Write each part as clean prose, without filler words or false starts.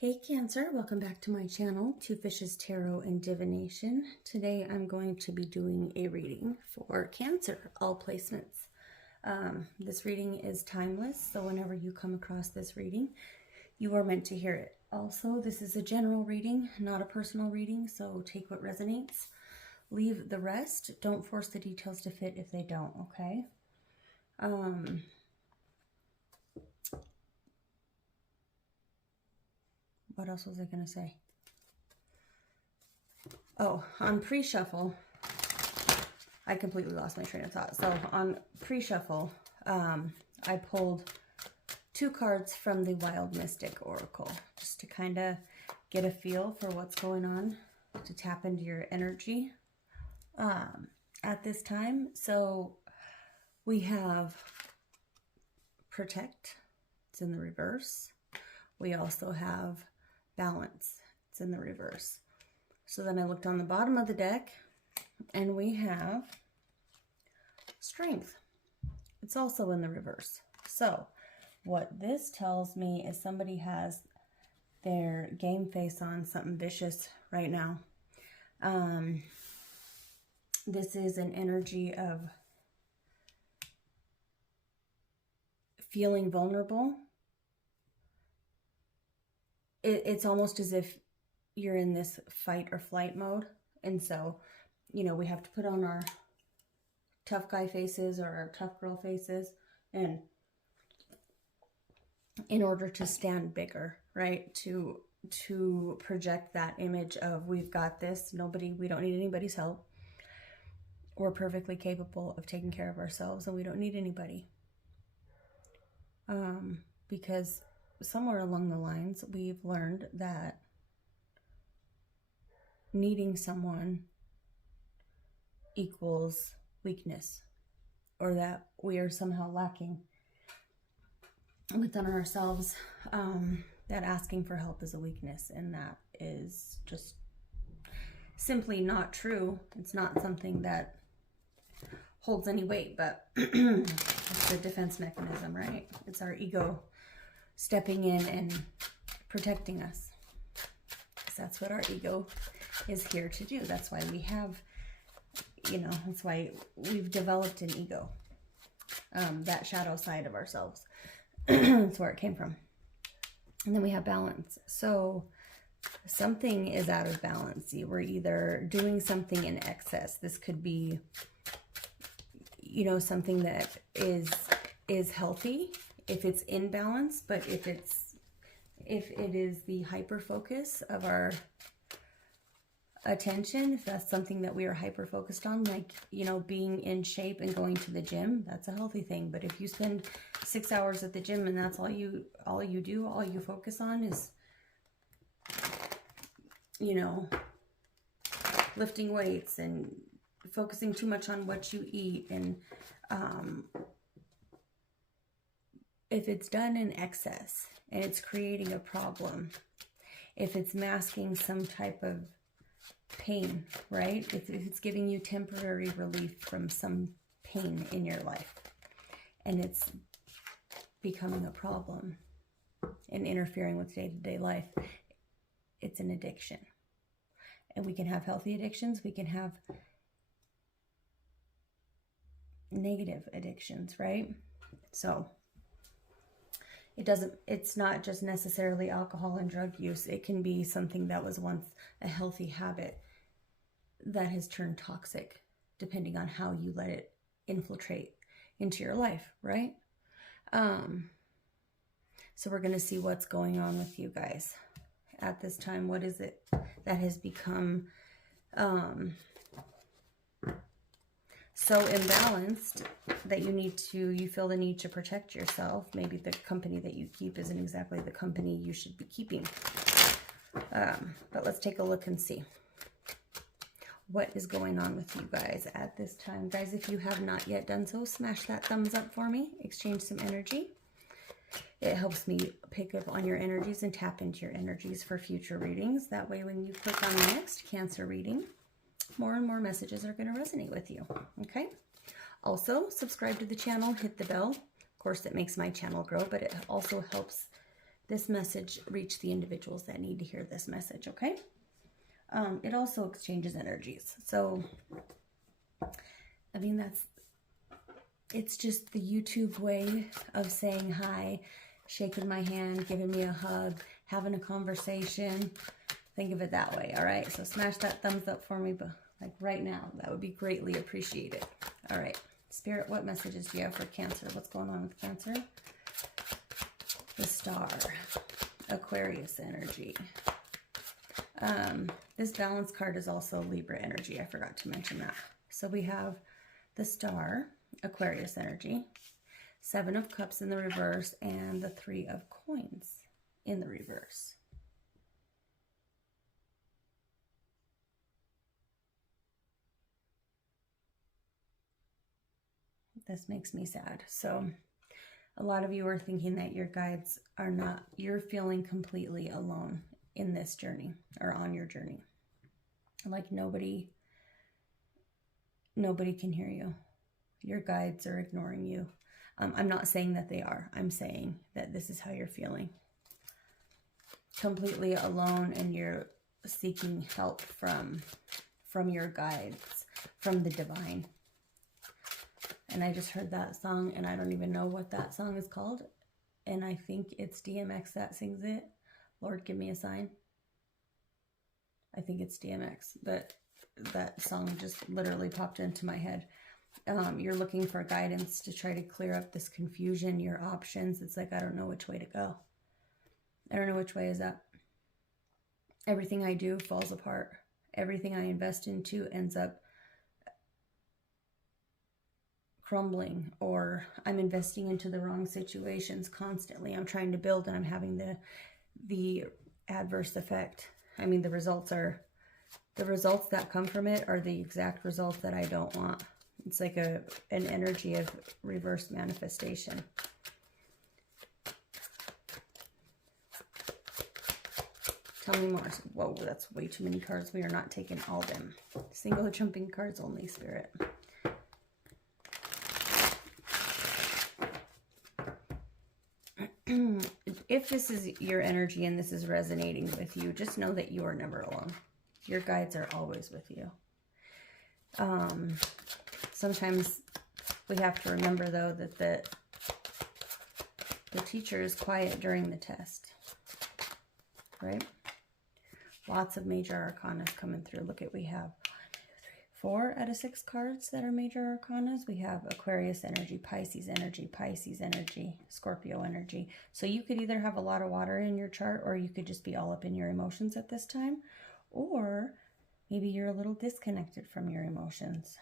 Hey Cancer, welcome back to my channel, Two Fishes Tarot and Divination. Today I'm going to be doing a reading for Cancer, all placements. This reading is timeless, so whenever you come across this reading, you are meant to hear it. Also, this is a general reading, not a personal reading, so take what resonates. Leave the rest. Don't force the details to fit if they don't, okay? What else was I going to say? Oh, on pre-shuffle, I completely lost my train of thought. So on pre-shuffle, I pulled 2 cards from the Wild Mystic Oracle, just to kind of get a feel for what's going on, to tap into your energy at this time. So we have Protect, it's in the reverse. We also have Balance, it's in the reverse. So then I looked on the bottom of the deck and we have Strength. It's also in the reverse. So what this tells me is somebody has their game face on, something vicious right now. This is an energy of feeling vulnerable. It's almost as if you're in this fight or flight mode. And so, you know, we have to put on our tough guy faces or our tough girl faces, and in order to stand bigger, right? To project that image of we've got this, we don't need anybody's help. We're perfectly capable of taking care of ourselves and we don't need anybody. Because somewhere along the lines, we've learned that needing someone equals weakness, or that we are somehow lacking within ourselves, that asking for help is a weakness, and that is just simply not true. It's not something that holds any weight, but it's a defense mechanism, right? It's our ego stepping in and protecting us. Because that's what our ego is here to do. That's why we have, you know, that's why we've developed an ego. That shadow side of ourselves. That's where it came from. And then we have Balance. So something is out of balance. We're either doing something in excess. This could be, you know, something that is healthy if it's in balance, but if it is the hyper focus of our attention, if that's something that we are hyper focused on, like, you know, being in shape and going to the gym, that's a healthy thing. But if you spend 6 hours at the gym and that's all you focus on is, you know, lifting weights and focusing too much on what you eat, and if it's done in excess and it's creating a problem, if it's masking some type of pain, right? If it's giving you temporary relief from some pain in your life and it's becoming a problem and interfering with day-to-day life, it's an addiction. And we can have healthy addictions, we can have negative addictions, right? So it's not just necessarily alcohol and drug use. It can be something that was once a healthy habit that has turned toxic, depending on how you let it infiltrate into your life, right? So we're going to see what's going on with you guys at this time. What is it that has become so imbalanced that you feel the need to protect yourself? Maybe the company that you keep isn't exactly the company you should be keeping. But let's take a look and see what is going on with you guys at this time. Guys, if you have not yet done so, smash that thumbs up for me. Exchange some energy. It helps me pick up on your energies and tap into your energies for future readings. That way, when you click on the next Cancer reading, more and more messages are going to resonate with you. Okay? Also, subscribe to the channel, hit the bell. Of course, it makes my channel grow, but it also helps this message reach the individuals that need to hear this message, okay? It also exchanges energies. So, I mean, it's just the YouTube way of saying hi, shaking my hand, giving me a hug, having a conversation. Think of it that way, all right? So smash that thumbs up for me, but like right now, that would be greatly appreciated. All right, Spirit, what messages do you have for Cancer? What's going on with Cancer? The Star, Aquarius energy. This balance card is also Libra energy. I forgot to mention that. So we have the Star, Aquarius energy, 7 of Cups in the reverse, and the 3 of Coins in the reverse. This makes me sad. So a lot of you are thinking that your guides are not, you're feeling completely alone in this journey or on your journey. Like nobody can hear you. Your guides are ignoring you. I'm not saying that they are. I'm saying that this is how you're feeling. Completely alone, and you're seeking help from your guides, from the divine. And I just heard that song, and I don't even know what that song is called. And I think it's DMX that sings it. Lord, give me a sign. I think it's DMX, but that song just literally popped into my head. You're looking for guidance to try to clear up this confusion, your options. It's like, I don't know which way to go. I don't know which way is up. Everything I do falls apart. Everything I invest into ends up crumbling, or I'm investing into the wrong situations constantly. I'm trying to build and I'm having the adverse effect. I mean, the results that come from it are the exact results that I don't want. It's like an energy of reverse manifestation. Tell me more. Whoa, that's way too many cards. We are not taking all them. Single jumping cards only, Spirit. If this is your energy and this is resonating with you, just know that you are never alone. Your guides are always with you. Sometimes we have to remember, though, that the teacher is quiet during the test, right? Lots of major arcanas coming through. Look at, we have 4 out of 6 cards that are major arcanas. We have Aquarius energy, Pisces energy, Scorpio energy. So you could either have a lot of water in your chart, or you could just be all up in your emotions at this time. Or maybe you're a little disconnected from your emotions.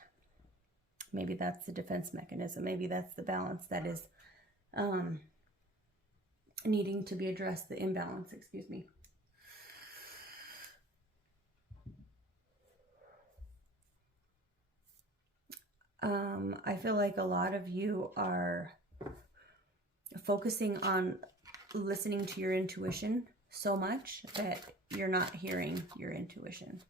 Maybe that's the defense mechanism. Maybe that's the balance that is needing to be addressed, the imbalance, excuse me. I feel like a lot of you are focusing on listening to your intuition so much that you're not hearing your intuition.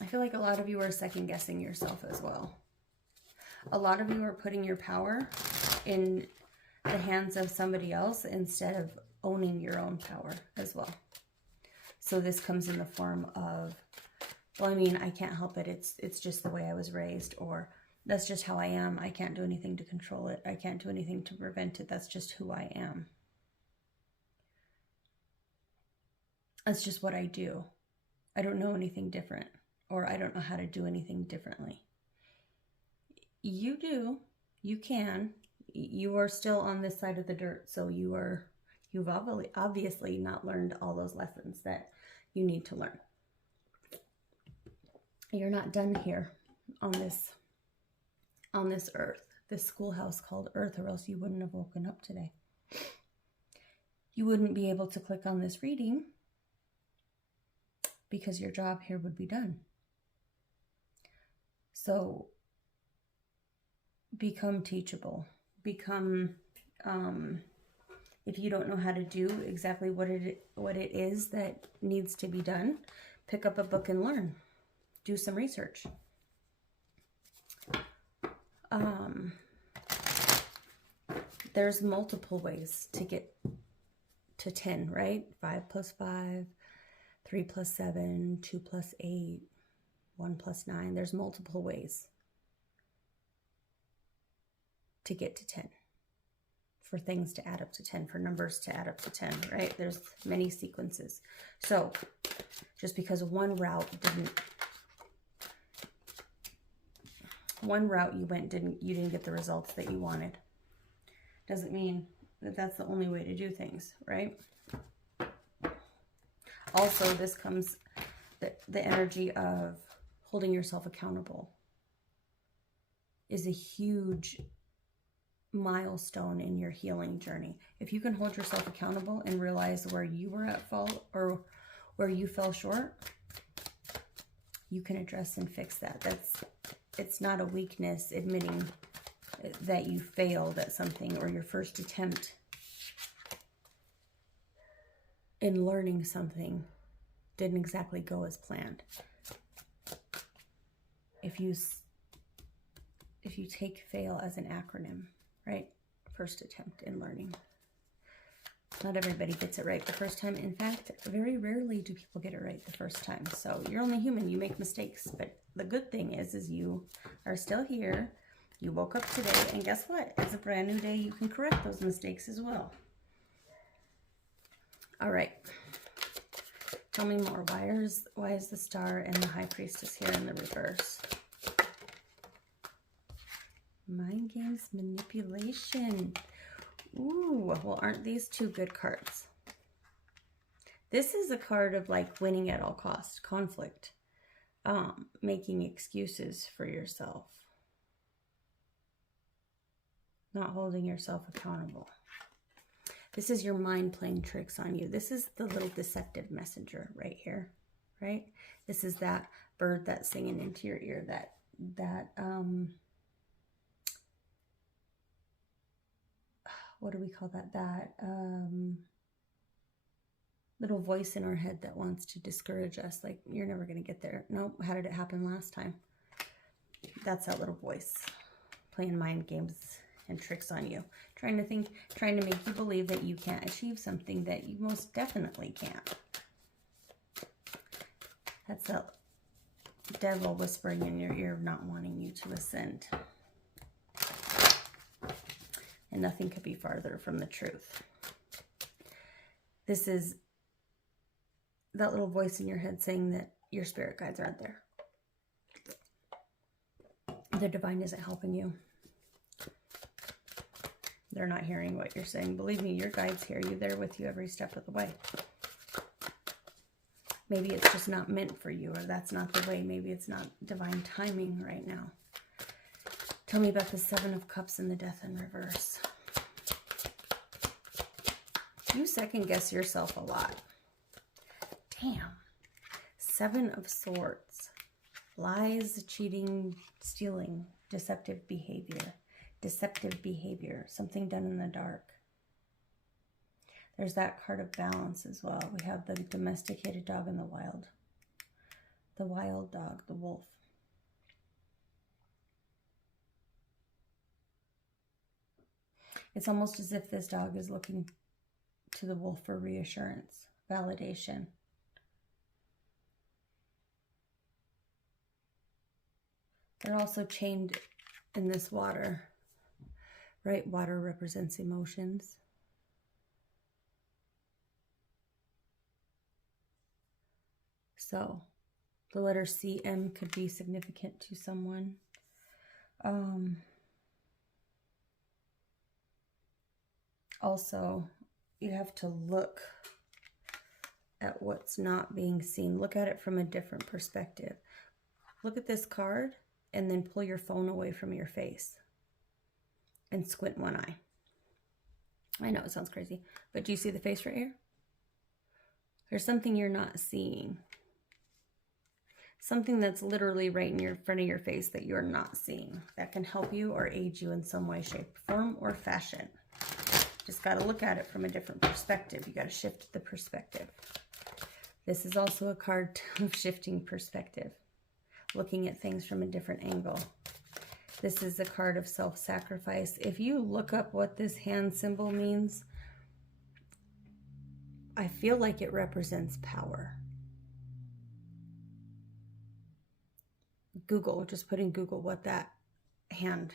I feel like a lot of you are second guessing yourself as well. A lot of you are putting your power in the hands of somebody else instead of owning your own power as well. So this comes in the form of, well, I mean, I can't help it. It's just the way I was raised, or that's just how I am. I can't do anything to control it. I can't do anything to prevent it. That's just who I am. That's just what I do. I don't know anything different, or I don't know how to do anything differently. You do. You can. You are still on this side of the dirt, so you've obviously not learned all those lessons that you need to learn. You're not done here on this earth, this schoolhouse called Earth, or else you wouldn't have woken up today. You wouldn't be able to click on this reading because your job here would be done. So become teachable. Become, if you don't know how to do exactly what it is that needs to be done, pick up a book and learn. Do some research. There's multiple ways to get to 10, right? 5 plus 5, 3 plus 7, 2 plus 8, 1 plus 9. There's multiple ways to get to 10. For things to add up to 10, for numbers to add up to 10, right? There's many sequences. So just because one route you went you didn't get the results that you wanted, doesn't mean that that's the only way to do things, right? Also, this comes the energy of holding yourself accountable is a huge milestone in your healing journey. If you can hold yourself accountable and realize where you were at fault or where you fell short, you can address and fix that. It's not a weakness admitting that you failed at something or your first attempt in learning something didn't exactly go as planned. If you take fail as an acronym, right? First attempt in learning. Not everybody gets it right the first time. In fact, very rarely do people get it right the first time. So you're only human, you make mistakes. But the good thing is you are still here. You woke up today, and guess what? It's a brand new day. You can correct those mistakes as well. All right. Tell me more. Why is the Star and the High Priestess here in the reverse? Mind games, manipulation. Ooh, well, aren't these two good cards? This is a card of like winning at all costs, conflict, making excuses for yourself, not holding yourself accountable. This is your mind playing tricks on you. This is the little deceptive messenger right here, right? This is that bird that's singing into your ear, what do we call that? That little voice in our head that wants to discourage us. Like, you're never going to get there. Nope. How did it happen last time? That's that little voice playing mind games and tricks on you. Trying to make you believe that you can't achieve something that you most definitely can't. That's that devil whispering in your ear, not wanting you to ascend. And nothing could be farther from the truth. This is that little voice in your head saying that your spirit guides aren't there. The divine isn't helping you. They're not hearing what you're saying. Believe me, your guides hear you. They're with you every step of the way. Maybe it's just not meant for you, or that's not the way. Maybe it's not divine timing right now. Tell me about the Seven of Cups and the Death in reverse. You second guess yourself a lot. Damn. Seven of Swords. Lies, cheating, stealing, deceptive behavior. Deceptive behavior. Something done in the dark. There's that card of balance as well. We have the domesticated dog and the wild. The wild dog, the wolf. It's almost as if this dog is looking to the wolf for reassurance, validation. They're also chained in this water, right? Water represents emotions. So the letter CM could be significant to someone. Also, you have to look at what's not being seen. Look at it from a different perspective. Look at this card and then pull your phone away from your face and squint one eye. I know it sounds crazy, but do you see the face right here? There's something you're not seeing. Something that's literally right in front of your face that you're not seeing. That can help you or aid you in some way, shape, form, or fashion. Just got to look at it from a different perspective. You got to shift the perspective. This is also a card of shifting perspective. Looking at things from a different angle. This is a card of self-sacrifice. If you look up what this hand symbol means, I feel like it represents power. Google, just put in Google what that hand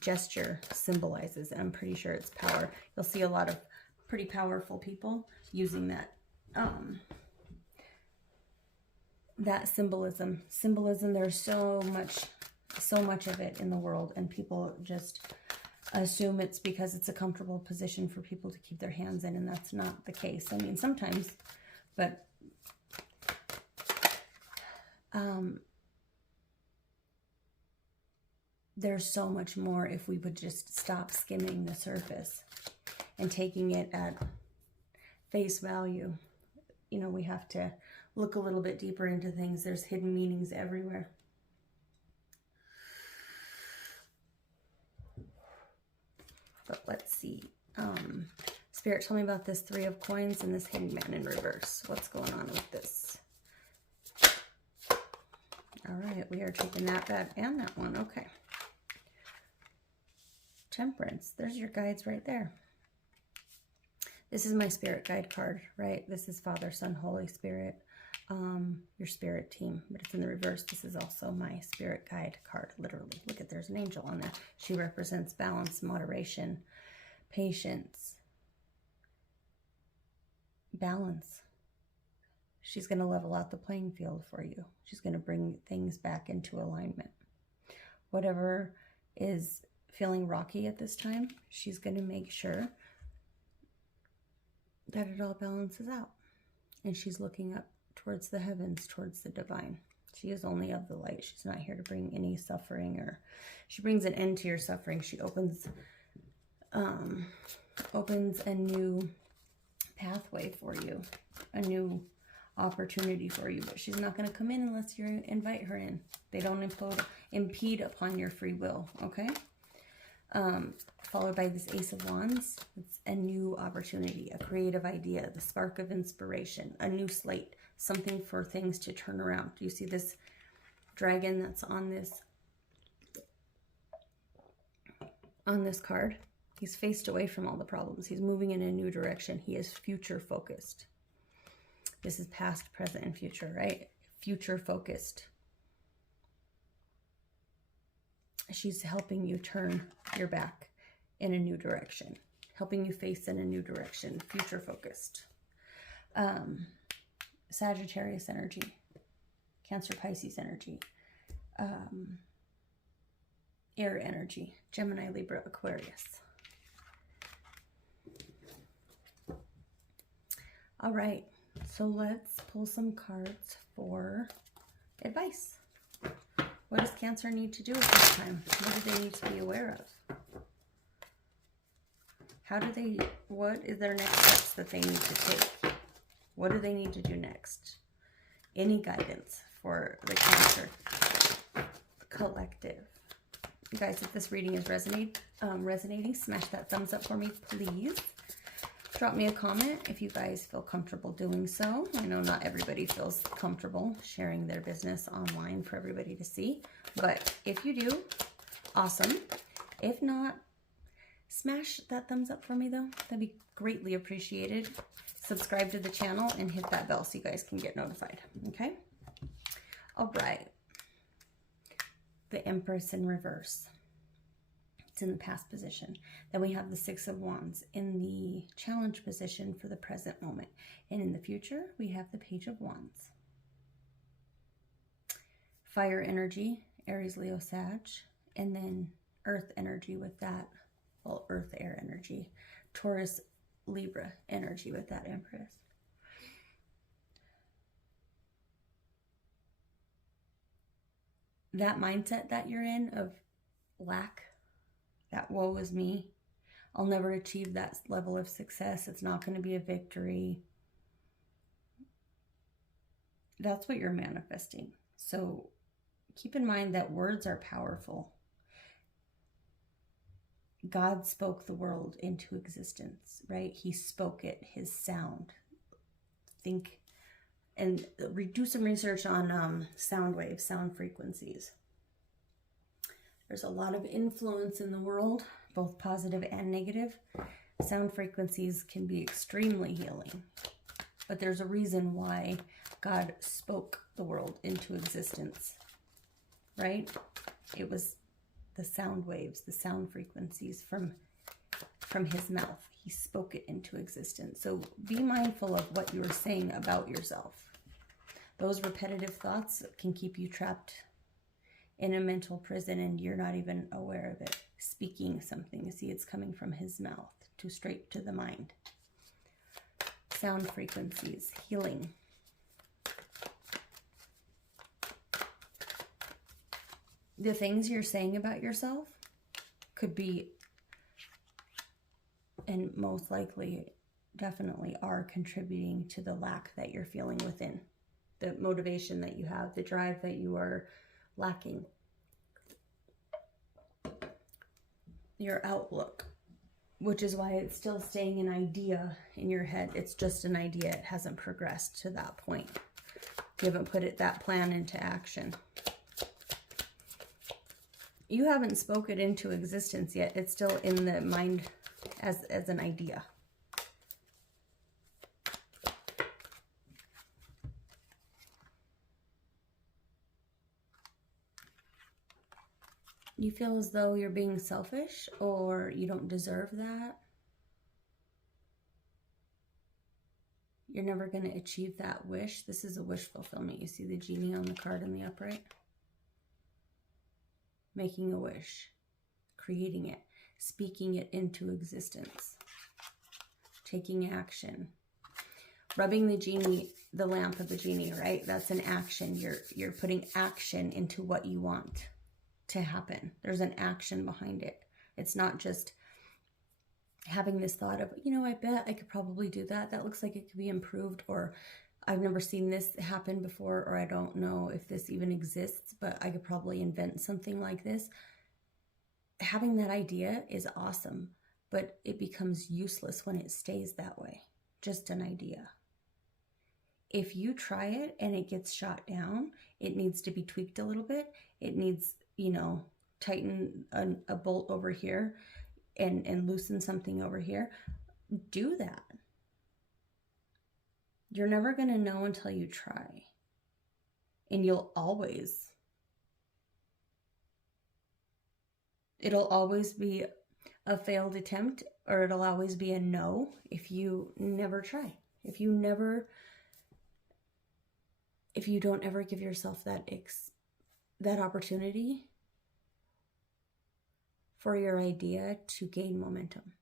gesture symbolizes. And I'm pretty sure it's power. You'll see a lot of pretty powerful people using that that symbolism. There's so much of it in the world, and people just assume it's because it's a comfortable position for people to keep their hands in, and that's not the case. I mean, sometimes, but there's so much more if we would just stop skimming the surface and taking it at face value. You know, we have to look a little bit deeper into things. There's hidden meanings everywhere. But let's see. Spirit, tell me about this Three of Coins and this Hanged Man in reverse. What's going on with this? All right, we are taking that and that one. Okay. Temperance. There's your guides right there. This is my spirit guide card, right? This is Father, Son, Holy Spirit, your spirit team. But it's in the reverse. This is also my spirit guide card, literally. Look at, there's an angel on there. She represents balance, moderation, patience, balance. She's going to level out the playing field for you. She's going to bring things back into alignment. Whatever is feeling rocky at this time, she's going to make sure that it all balances out. And she's looking up towards the heavens, towards the divine. She is only of the light. She's not here to bring any suffering, or she brings an end to your suffering. She opens a new pathway for you, a new opportunity for you, but she's not going to come in unless you invite her in. They don't impede upon your free will, okay? Followed by this Ace of Wands. It's a new opportunity, a creative idea, the spark of inspiration, a new slate, something for things to turn around. Do you see this dragon that's on this card? He's faced away from all the problems. He's moving in a new direction. He is future focused. This is past, present, and future, right? Future focused. She's helping you turn your back in a new direction, helping you face in a new direction, future focused. Sagittarius energy, Cancer, Pisces energy, air energy, Gemini, Libra, Aquarius. All right, so let's pull some cards for advice. What does Cancer need to do at this time? What do they need to be aware of? What is their next steps that they need to take? What do they need to do next? Any guidance for the Cancer collective? You guys, if this reading is resonating, smash that thumbs up for me, please. Drop me a comment if you guys feel comfortable doing so. I know not everybody feels comfortable sharing their business online for everybody to see, but if you do, awesome. If not, smash that thumbs up for me though. That'd be greatly appreciated. Subscribe to the channel and hit that bell so you guys can get notified, okay? All right. The Empress in reverse. It's in the past position. Then we have the Six of Wands in the challenge position for the present moment. And in the future, we have the Page of Wands. Fire energy, Aries, Leo, Sag. And then earth energy with that, well, earth, air energy. Taurus, Libra energy with that Empress. That mindset that you're in of lack, that woe is me, I'll never achieve that level of success, it's not going to be a victory. That's what you're manifesting. So keep in mind that words are powerful. God spoke the world into existence, right? He spoke it, his sound. Think and do some research on sound waves, sound frequencies. There's a lot of influence in the world, both positive and negative. Sound frequencies can be extremely healing, but there's a reason why God spoke the world into existence, right? It was the sound waves, the sound frequencies from his mouth. He spoke it into existence. So be mindful of what you're saying about yourself. Those repetitive thoughts can keep you trapped in a mental prison and you're not even aware of it. Speaking something, see, it's coming from his mouth to straight to the mind. Sound frequencies, healing. The things you're saying about yourself could be, and most likely, definitely are contributing to the lack that you're feeling within. The motivation that you have, the drive that you are lacking. Your outlook, which is why it's still staying an idea in your head. It's just an idea. It hasn't progressed to that point. You haven't put that plan into action. You haven't spoken it into existence yet. It's still in the mind as an idea. You feel as though you're being selfish or you don't deserve that. You're never going to achieve that wish. This is a wish fulfillment. You see the genie on the card in the upright? Making a wish, creating it, speaking it into existence, taking action, rubbing the genie, the lamp of the genie, right? That's an action. You're putting action into what you want to happen. There's an action behind it. It's not just having this thought of, you know, I bet I could probably do that. That looks like it could be improved, or I've never seen this happen before, or I don't know if this even exists, but I could probably invent something like this. Having that idea is awesome, but it becomes useless when it stays that way. Just an idea. If you try it and it gets shot down, it needs to be tweaked a little bit. It needs, you know, tighten a bolt over here and loosen something over here. Do that. You're never going to know until you try. And it'll always be a failed attempt, or it'll always be a no if you never try. If you don't ever give yourself that opportunity for your idea to gain momentum.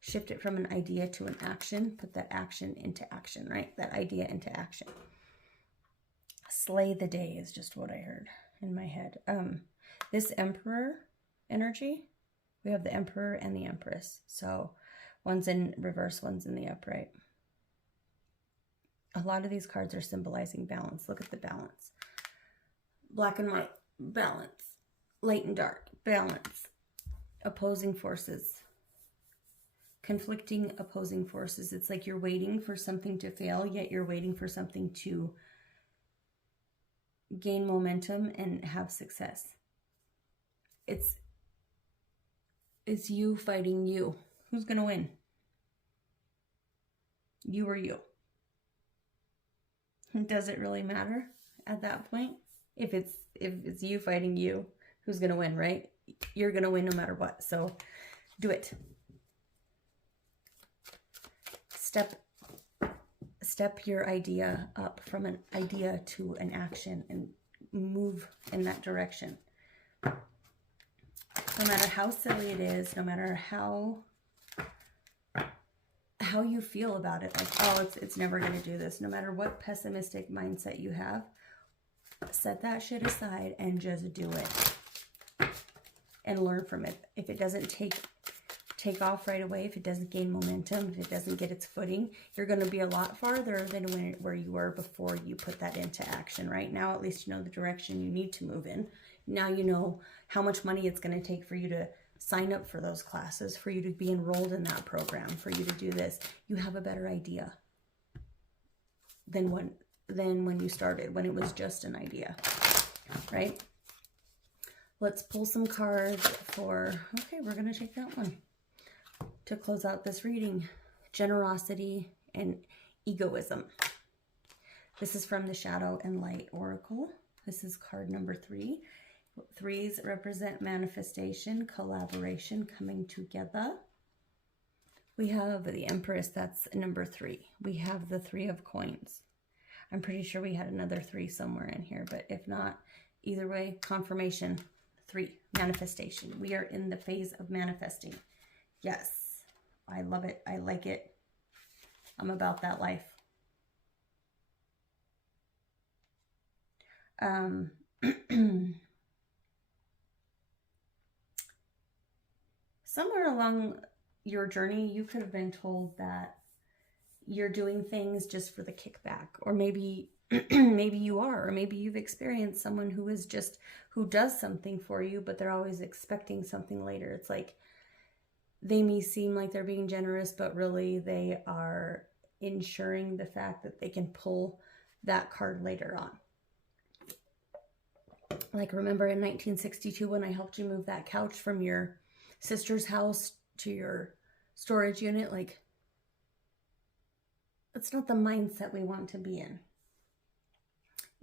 Shift it from an idea to an action. Put that action into action, right? That idea into action. Slay the day is just what I heard in my head. This Emperor energy, we have the Emperor and the Empress. So one's in reverse, one's in the upright. A lot of these cards are symbolizing balance. Look at the balance. Black and white, balance. Light and dark, balance. Opposing forces. Conflicting opposing forces. It's like you're waiting for something to fail, yet you're waiting for something to gain momentum and have success. It's you fighting you. Who's going to win? You or you? Does it really matter at that point? If it's you fighting you, who's going to win, right? You're going to win no matter what. So do it. Step your idea up from an idea to an action and move in that direction. No matter how silly it is, no matter how you feel about it, like, oh, it's never going to do this. No matter what pessimistic mindset you have, set that shit aside and just do it. And learn from it. If it doesn't take off right away, if it doesn't gain momentum, if it doesn't get its footing, you're going to be a lot farther than where you were before you put that into action. Right now, at least you know the direction you need to move in. Now you know how much money it's going to take for you to sign up for those classes, for you to be enrolled in that program, for you to do this. You have a better idea. than when you started, when it was just an idea, right? Let's pull some cards for, okay, we're going to take that one to close out this reading. Generosity and egoism. This is from the Shadow and Light Oracle. This is card number 3. 3s represent manifestation, collaboration, coming together. We have the Empress, that's number 3. We have the 3 of Coins. I'm pretty sure we had another 3 somewhere in here, but if not, either way, confirmation. 3, manifestation. We are in the phase of manifesting. Yes, I love it. I like it. I'm about that life. Somewhere along your journey, you could have been told that you're doing things just for the kickback, or maybe maybe you are, or maybe you've experienced someone who does something for you, but they're always expecting something later. It's like they may seem like they're being generous, but really they are ensuring the fact that they can pull that card later on. Like, remember in 1962 when I helped you move that couch from your sister's house to your storage unit? Like, that's not the mindset we want to be in.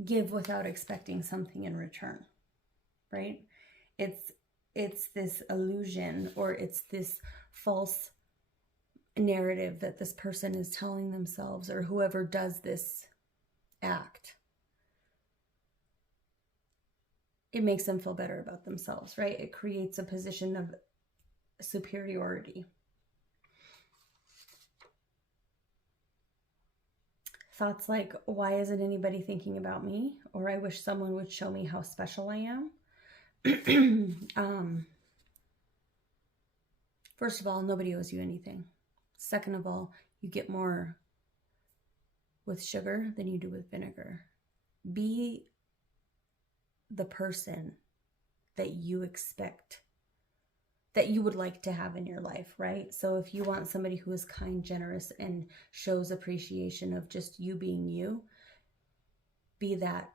Give without expecting something in return, right? It's this illusion, or it's this false narrative that this person is telling themselves, or whoever does this act. It makes them feel better about themselves, right? It creates a position of superiority. Thoughts like, why isn't anybody thinking about me? Or I wish someone would show me how special I am. First of all, nobody owes you anything. Second of all, you get more with sugar than you do with vinegar. Be the person that you expect, that you would like to have in your life, right? So if you want somebody who is kind, generous, and shows appreciation of just you being you, be that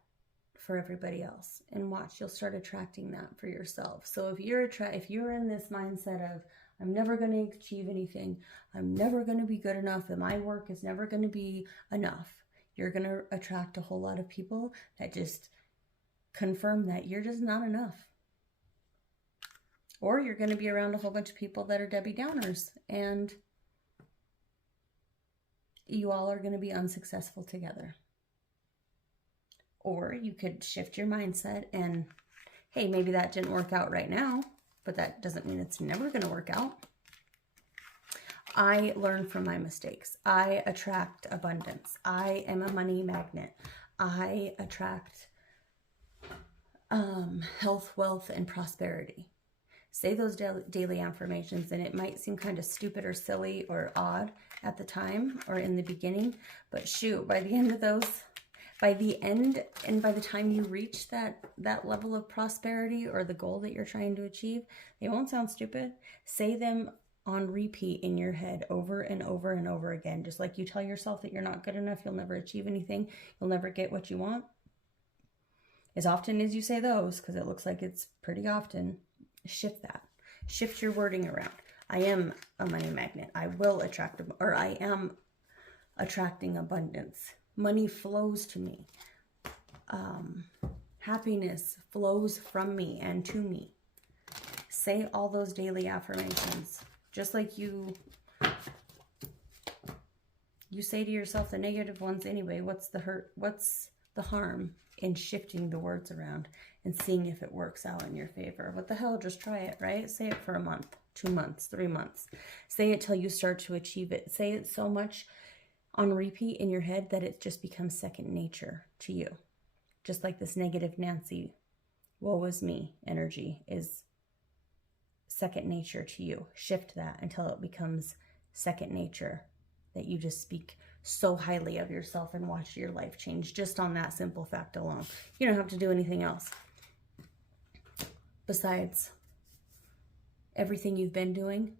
for everybody else, and watch, you'll start attracting that for yourself. So if you're in this mindset of, I'm never going to achieve anything, I'm never going to be good enough, and my work is never going to be enough, you're going to attract a whole lot of people that just confirm that you're just not enough. Or you're going to be around a whole bunch of people that are Debbie Downers, and you all are going to be unsuccessful together. Or you could shift your mindset and, hey, maybe that didn't work out right now, but that doesn't mean it's never going to work out. I learn from my mistakes. I attract abundance. I am a money magnet. I attract health, wealth, and prosperity. Say those daily affirmations, and it might seem kind of stupid or silly or odd at the time or in the beginning, but shoot, by the end of those, by the end and by the time you reach that level of prosperity or the goal that you're trying to achieve, they won't sound stupid. Say them on repeat in your head over and over and over again. Just like you tell yourself that you're not good enough, you'll never achieve anything, you'll never get what you want. As often as you say those, because it looks like it's pretty often, shift that. Shift your wording around. I am a money magnet. I will attract, or I am attracting abundance. Money flows to me. Happiness flows from me and to me. Say all those daily affirmations. Just like you say to yourself the negative ones anyway. What's the hurt? What's the harm in shifting the words around and seeing if it works out in your favor? What the hell, just try it, right? Say it for a month, 2 months, 3 months. Say it till you start to achieve it. Say it so much on repeat in your head that it just becomes second nature to you. Just like this negative Nancy, woe is me energy is second nature to you. Shift that until it becomes second nature, that you just speak so highly of yourself and watch your life change just on that simple fact alone. You don't have to do anything else besides everything you've been doing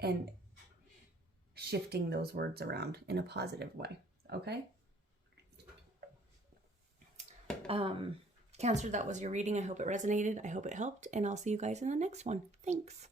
and shifting those words around in a positive way. Okay? Cancer, that was your reading. I hope it resonated. I hope it helped. And I'll see you guys in the next one. Thanks.